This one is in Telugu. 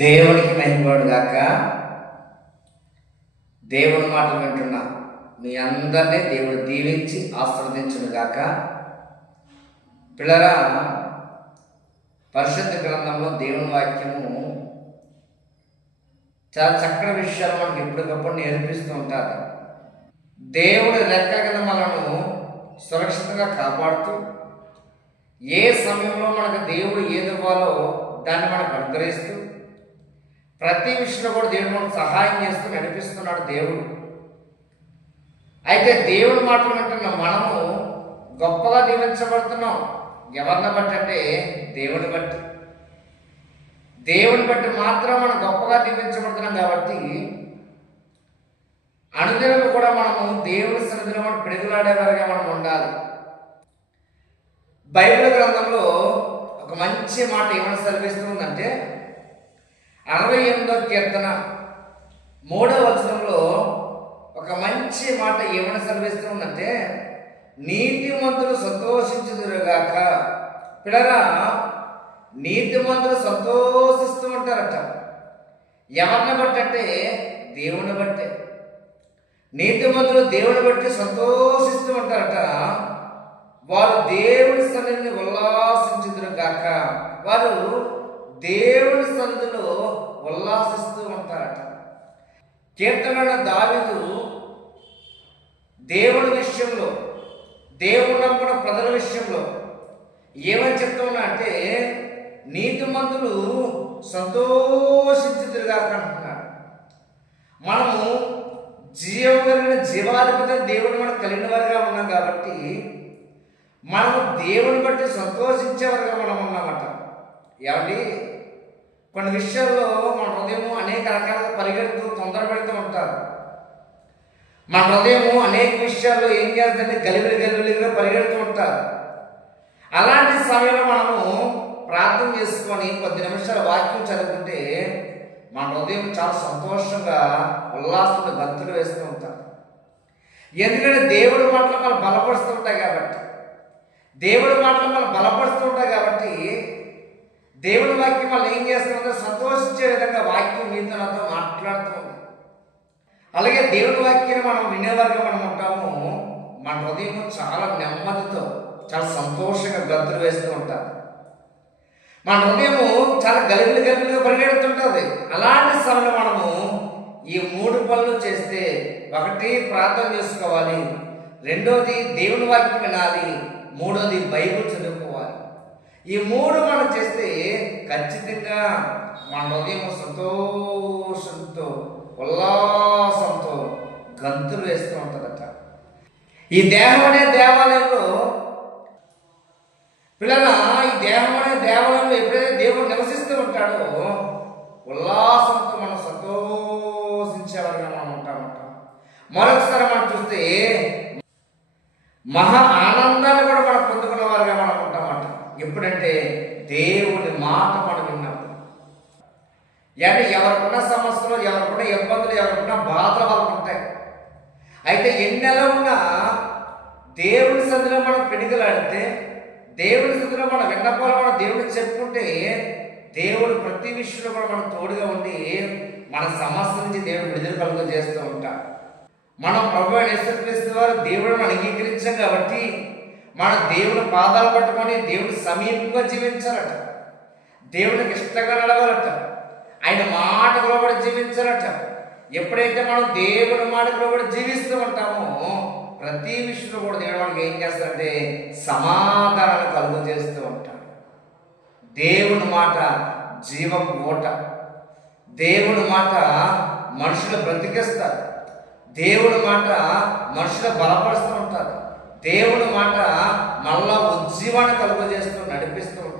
దేవునికి మహిమడు గాక. దేవుని మాటలు వింటున్నా మీ అందరినీ దేవుడు దీవించి ఆశీర్వదించును గాక. పిల్లరా, పరిశుద్ధ గ్రంథంలో దేవుని వాక్యము చాలా చక్కటి విషయాలు మనకి ఎప్పటికప్పుడు నేర్పిస్తూ ఉంటారు. దేవుడి రెక్క కింద మనను సురక్షితంగా కాపాడుతూ ఏ సమయంలో మనకు దేవుడు ఏది ఇవ్వాలో దాన్ని మనకు అనుగ్రహిస్తూ ప్రతి విషయంలో కూడా దేవుడు మనకు సహాయం చేస్తూ నడిపిస్తున్నాడు దేవుడు. అయితే దేవుడి మాటలు వింటున్న మనము గొప్పగా దీవించబడుతున్నాం. ఎవరిని బట్టి అంటే దేవుని బట్టి. దేవుని బట్టి మాత్రం మనం గొప్పగా దీవించబడుతున్నాం. కాబట్టి అనుదినము కూడా మనము దేవుని సన్నిధిలో మనం పిడుగులాడేవారిగా మనం ఉండాలి. బైబిల్ గ్రంథంలో ఒక మంచి మాట ఏమైనా సెలవిస్తుందంటే 68వ కీర్తన 3వ వచనంలో ఒక మంచి మాట ఏమైనా సెలవిస్తుందంటే, నీతిమంతులు సంతోషించుదురుగాక. పిల్లరా, నీతిమంతులు సంతోషిస్తూ ఉంటారట. ఎవరిని బట్టి అంటే దేవుని బట్టే. నీతిమంతులు దేవుని బట్టి సంతోషిస్తూ ఉంటారట. వారు దేవుని సన్నిధిని ఉల్లాసించుదురుగాక. వారు దేవుని సన్నిధిలో ఉల్లాసిస్తూ ఉంటారట. కీర్తన దావీదు దేవుని విషయంలో, దేవుడు నమ్ముకున్న ప్రజల విషయంలో ఏమని చెప్తున్నా అంటే, నీతిమంతులు సంతోషించుదురుగాక అంటున్నాడు. మనము జీవం కలిగిన జీవాధిపతి దేవుడు మనకు కలిగిన వారిగా ఉన్నాం కాబట్టి మనము దేవుని బట్టి సంతోషించేవారుగా మనం ఉన్నామట. ఏమండి, కొన్ని విషయాల్లో మన హృదయము అనేక రకాలుగా పరిగెడుతూ తొందరపెడుతూ ఉంటారు. మన హృదయము అనేక విషయాల్లో ఏం చేస్తుందంటే గలిబిలిగా పరిగెడుతూ ఉంటారు. అలాంటి సమయంలో మనము ప్రార్థన చేసుకొని 10 నిమిషాల వాక్యం చదువుకుంటే మన హృదయం చాలా సంతోషంగా ఉల్లాసంగా గంతులు వేస్తూ ఉంటారు. ఎందుకంటే దేవుడి మాటలు మనం బలపరుస్తూ ఉంటాయి కాబట్టి, దేవుడి మాటలు మనం బలపరుస్తూ ఉంటాయి కాబట్టి దేవుడి వాక్యం వాళ్ళు ఏం చేస్తుందో సంతోషించే విధంగా వాక్యం మీతో నాతో మాట్లాడుతుంది. అలాగే దేవుడి వాక్యాన్ని మనం వినేవారుగా మనం ఉంటాము. మన హృదయం చాలా నెమ్మదితో చాలా సంతోషంగా గంతులు వేస్తూ ఉంటారు. మన హృదయము చాలా గలిబిలిగా పరిగెడుతుంటుంది. అలాంటి సమయంలో మనము ఈ 3 పనులు చేస్తే, 1 ప్రార్థన చేసుకోవాలి, 2ది దేవుని వాక్యం వినాలి, 3ది బైబిల్ చదువుకోవాలి. ఈ 3 మనం చేస్తే ఖచ్చితంగా మన హృదయం సంతోషంతో ఉల్లాసంతో గంతులు వేస్తూ ఉంటుందట. ఈ దేహం అనే దేవాలయంలో పిల్లల, ఈ దేహం అనే దేవాలయంలో ఎప్పుడైతే దేవుడు నివసిస్తూ ఉంటాడో ఉల్లాసంతో మనం సంతోషించేవారుగా మనం ఉంటామంట. మరొకసారి మనం చూస్తే మహా ఆనందాన్ని కూడా మనం పొందుకున్న వారుగా మనం ఉంటామంట. ఎప్పుడంటే దేవుని మాట మనం విన్నప్పుడు. అంటే ఎవరికున్న సమస్యలు, ఎవరికున్న ఇబ్బందులు, ఎవరికున్న బాధలు వాళ్ళకు ఉంటాయి. అయితే ఎన్నెలా ఉన్నా దేవుని సన్నిధిలో మనం పిడుగులాడితే, దేవుని సన్నిధిలో మన విన్నపాలు మనం దేవుడికి చెప్పుకుంటే, దేవుడు ప్రతి విషయంలో కూడా మనం తోడుగా ఉండి మన సమస్య నుంచి దేవుడు విడుదల కలుగు చేస్తూ ఉంటాడు. మనం ప్రభువు యేసుక్రీస్తు వారు దేవుడిని అంగీకరించాం కాబట్టి మన దేవుని పాదాలు పట్టుకొని దేవుడి సమీపంగా జీవించాలట. దేవుడికి ఇష్టంగా నడవాలట. ఆయన మాటలో కూడా జీవించాలట. ఎప్పుడైతే మనం దేవుని మాటలో కూడా జీవిస్తూ ఉంటామో ప్రతి విషయంలో కూడా దేవుడు మనకి ఏం చేస్తాడంటే సమాధానాన్ని కలుగు చేస్తూ ఉంటాడు. దేవుని మాట జీవం ఓట. దేవుని మాట మనుషులు బ్రతికిస్తారు. దేవుని మాట మనుషులు బలపరుస్తూ ఉంటారు. దేవుని మాట మళ్ళా ఉజ్జీవాన్ని కలుగజేస్తూ నడిపిస్తూ ఉంటారు.